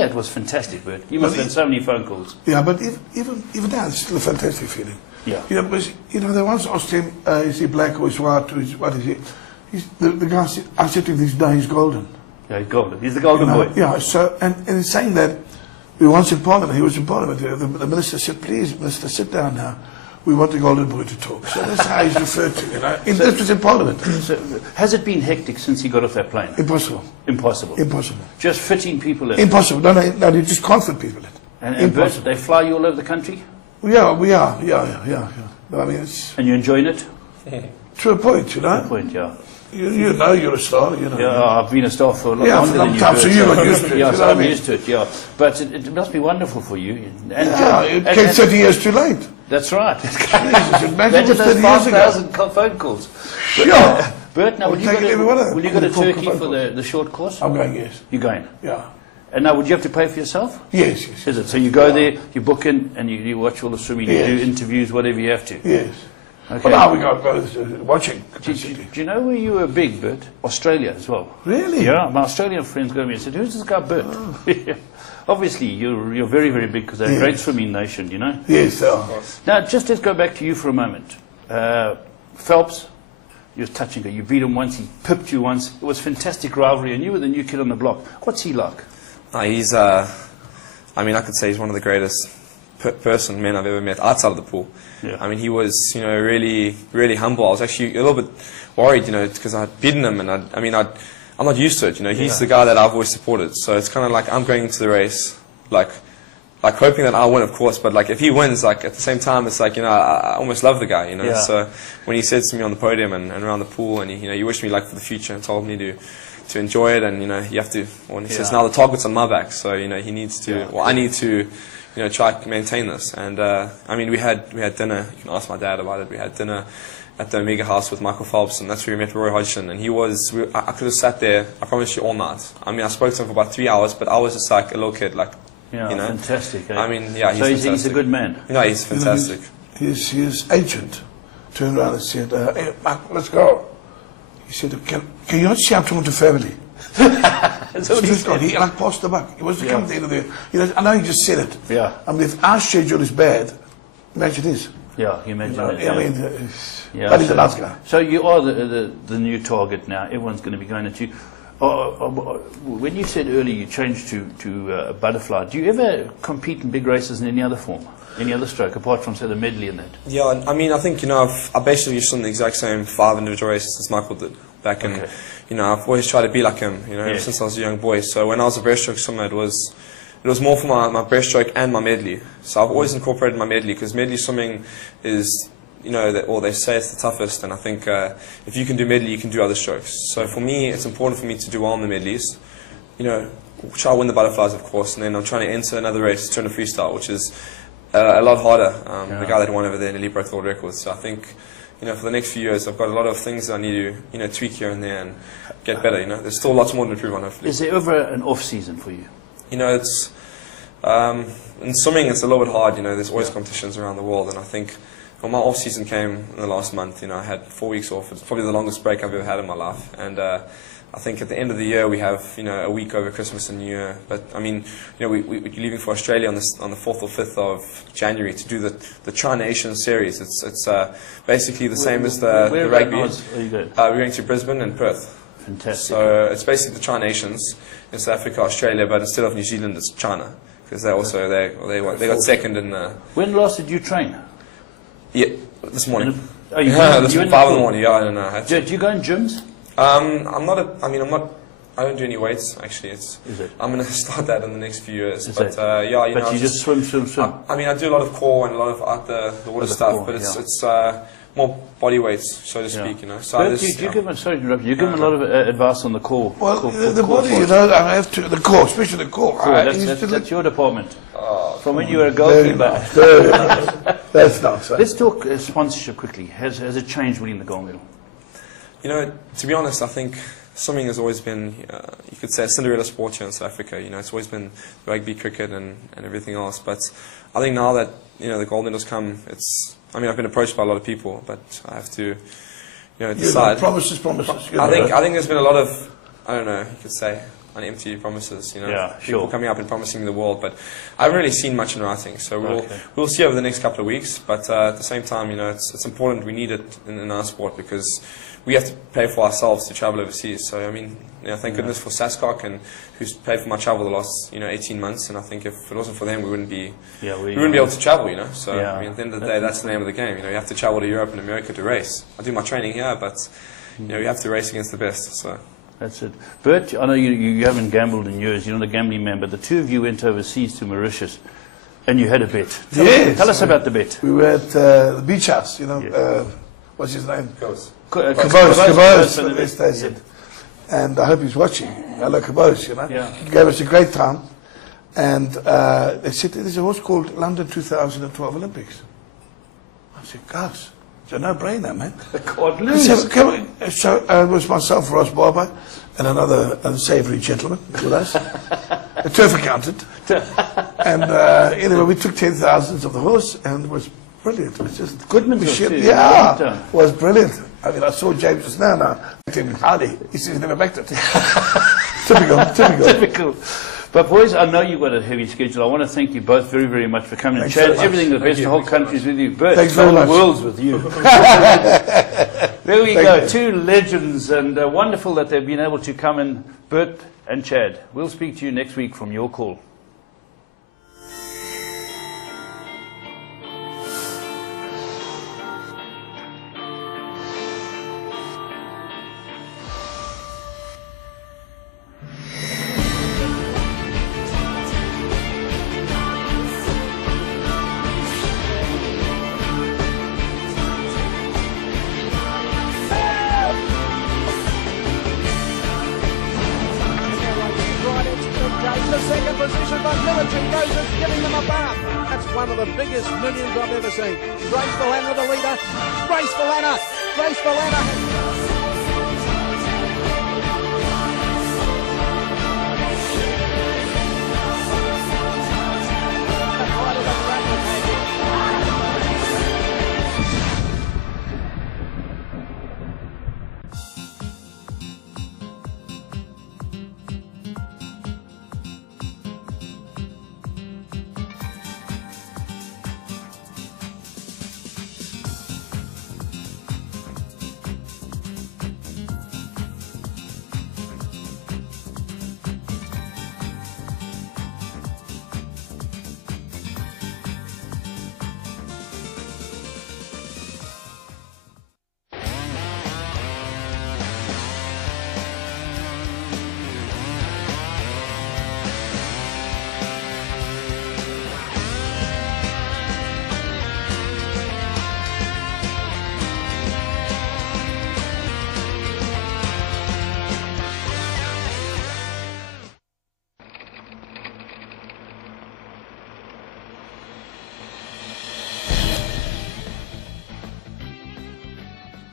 Yeah, it was fantastic, Bert. You must have had so many phone calls. Yeah, but even now, it's still a fantastic feeling. Yeah. You know, because, you know, they once asked him, is he black or is white, or is, what is he? The guy said, I said to him this day, he's golden. Yeah, he's golden. He's the golden boy. Yeah, so, and he's saying that, we once in Parliament, he was in Parliament, the minister said, please, Minister, sit down now. We want the golden boy to talk. So that's how he's referred to, you know. This was in Parliament. So, has it been hectic since he got off that plane? Impossible. Impossible. Impossible. Just fitting people in. Impossible. No, you just can't fit people in. And Bert, they fly you all over the country? We are. Yeah. But I mean, it's... And you're enjoying it? To a point, you know. To a point, yeah. You know you're a star, you know. Yeah, I've been a star for a lot longer than you. Yeah, so you got used to it. Yeah, so I'm used to it, yeah. But it must be wonderful for you. It came 30 years too late. That's right. Jesus, imagine those 5,000 phone calls. Sure. Bert, now, will you go to Turkey for the short course? I'm going, yes. You're going? Yeah. And now, would you have to pay for yourself? Yes. Is it? So you go there, you book in, and you watch all the swimming, yes. You do interviews, whatever you have to? Yes. Okay. But now we got watching. Do you know where you were big, Bert? Australia as well. Really? Yeah, my Australian friends go to me and said, who's this guy, Bert? Oh. Obviously, you're very, very big because they're a great swimming nation, you know? Yes, they are. Now, just let's go back to you for a moment. Phelps, you were touching it. You beat him once, he pipped you once. It was fantastic rivalry, and you were the new kid on the block. What's he like? He's, I mean, I could say he's one of the greatest men I've ever met outside of the pool. Yeah. I mean, he was, you know, really, really humble. I was actually a little bit worried, you know, because I'd beaten him, and I'm not used to it, you know. He's the guy that I've always supported, so it's kind of like I'm going into the race, like hoping that I'll win, of course, but like if he wins, like at the same time, it's like, you know, I almost love the guy, you know. Yeah. So when he said to me on the podium and around the pool, and he wished me luck for the future and told me to enjoy it, and you know, you have to. When he says now the target's on my back, so you know he needs to. Well, I need to. You know, try to maintain this. And I mean, we had dinner. You can ask my dad about it. We had dinner at the Omega House with Michael Phelps, and that's where we met Roy Hodgson. And he was. I could have sat there, I promise you, all night. I mean, I spoke to him for about 3 hours, but I was just like a little kid, like, yeah, you know. Fantastic. Eh? I mean, yeah, he's a good man. You know, he's fantastic. His agent turned around and said, hey, Mark, let's go. He said, can you not see I'm talking to family? That's what he said. He like passed the buck. He was to come to the end of the. You know, I know he just said it. Yeah. I mean, if our schedule is bad, imagine his. Yeah, you imagine it. I mean, but he's a nice guy. So you are the new target now. Everyone's going to be going at you. When you said earlier you changed to butterfly, do you ever compete in big races in any other form? Any other stroke, apart from, say, the medley and that? Yeah, I mean, I think, you know, I basically used the exact same 5 individual races as Michael did back in. You know, I've always tried to be like him, you know, ever since I was a young boy. So when I was a breaststroke swimmer, it was more for my breaststroke and my medley. So I've always incorporated my medley, because medley swimming is, you know, they say it's the toughest, and I think if you can do medley, you can do other strokes. So for me, it's important for me to do well in the medleys. You know, try to win the butterflies, of course, and then I'm trying to enter another race, turn to freestyle, which is a lot harder. The guy that won over there nearly broke the world record. So I think, you know, for the next few years, I've got a lot of things that I need to, you know, tweak here and there and get better. You know, there's still lots more to improve on, hopefully. Is there ever an off season for you? You know, it's in swimming, it's a little bit hard. You know, there's always competitions around the world, and I think when my off season came in the last month, you know, I had 4 weeks off. It's probably the longest break I've ever had in my life, and I think at the end of the year we have, you know, a week over Christmas and New Year. But I mean, you know, we're leaving for Australia on the 4th or 5th of January to do the Tri-Nation series. It's basically the same as the rugby. Where are you going? We're going to Brisbane and Perth. Fantastic. So it's basically the Tri-Nations in South Africa, Australia, but instead of New Zealand, it's China, because they also they got second in the. When last did you train? Yeah, this morning. Oh, you this 5 in the morning. Yeah, I don't know. Do you go in gyms? I don't do any weights, actually. I'm going to start that in the next few years. Yeah, you know. But you just swim. I mean, I do a lot of core and a lot of out the water stuff, core, but it's more body weights, so to speak, you know. So do you give them, sorry to interrupt you, give them a lot of advice on the core? Well, the body, you know, I have to, the core, especially the core. That's your department. From when you were a goalkeeper. That's nice. Let's talk sponsorship quickly. Has it changed winning the gold medal? You know, to be honest, I think swimming has always been, you could say, a Cinderella sport here in South Africa. You know, it's always been rugby, cricket, and everything else. But I think now that, you know, the gold medals come, I mean, I've been approached by a lot of people, but I have to, you know, decide. Promises. I think there's been a lot of, I don't know, you could say, empty promises, you know. Yeah, People sure. coming up and promising me the world, but I haven't really seen much in writing. So we'll see over the next couple of weeks. But at the same time, you know, it's important. We need it in our sport because we have to pay for ourselves to travel overseas. So I mean, you know, thank goodness for Sascock and who's paid for my travel the last 18 months. And I think if it wasn't for them, we wouldn't be able to travel. You know. So I mean, at the end of the day, that's the name of the game. You know, you have to travel to Europe and America to race. I do my training here, but you know, you have to race against the best. So. That's it. Bert, I know you haven't gambled in years, you're not a gambling man, but the two of you went overseas to Mauritius and you had a bet. Tell us about the bet. We were at the beach house, you know, what's his name? Cabos. And I hope he's watching. Hello, Cabos, you know. Yeah. He gave us a great time. And they said, there's a horse called London 2012 Olympics. I said, guys, it's a no-brainer, man. God, lose. So it was myself, Ross Barber, and another unsavoury gentleman with us, a turf accountant. And anyway, we took 10,000 of the horse, and it was brilliant. It was just Goodman. Yeah, it was brilliant. I mean, I saw James just now. Hardy. He says he's never backed it. Typical. But boys, I know you've got a heavy schedule. I want to thank you both very, very much for coming and sharing everything. The best. The whole country's with you. Bert, thanks very much. The world's with you. There we go. Two legends, and wonderful that they've been able to come in, Bert and Chad. We'll speak to you next week from your call. Second position, but Military Rose is giving them a bath. That's one of the biggest millions I've ever seen. Grace Valana, the leader. Grace Valana. Grace Valana.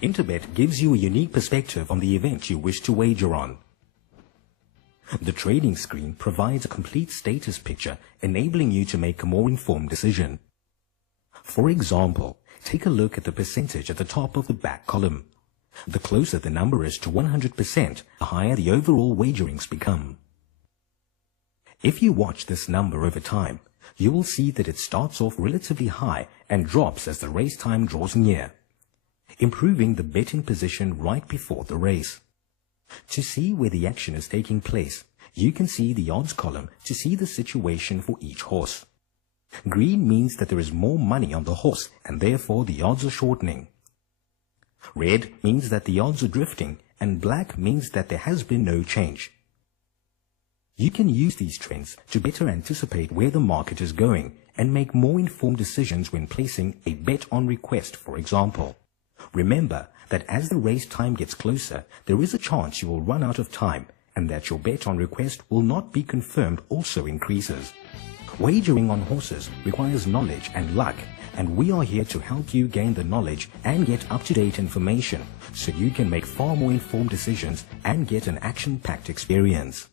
Interbet gives you a unique perspective on the event you wish to wager on. The trading screen provides a complete status picture, enabling you to make a more informed decision. For example, take a look at the percentage at the top of the back column. The closer the number is to 100%, the higher the overall wagerings become. If you watch this number over time, you will see that it starts off relatively high and drops as the race time draws near, improving the betting position right before the race. To see where the action is taking place, you can see the odds column to see the situation for each horse. Green means that there is more money on the horse and therefore the odds are shortening. Red means that the odds are drifting, and black means that there has been no change. You can use these trends to better anticipate where the market is going and make more informed decisions when placing a bet on request, for example. Remember that as the race time gets closer, there is a chance you will run out of time, and that your bet on request will not be confirmed also increases. Wagering on horses requires knowledge and luck, and we are here to help you gain the knowledge and get up-to-date information so you can make far more informed decisions and get an action-packed experience.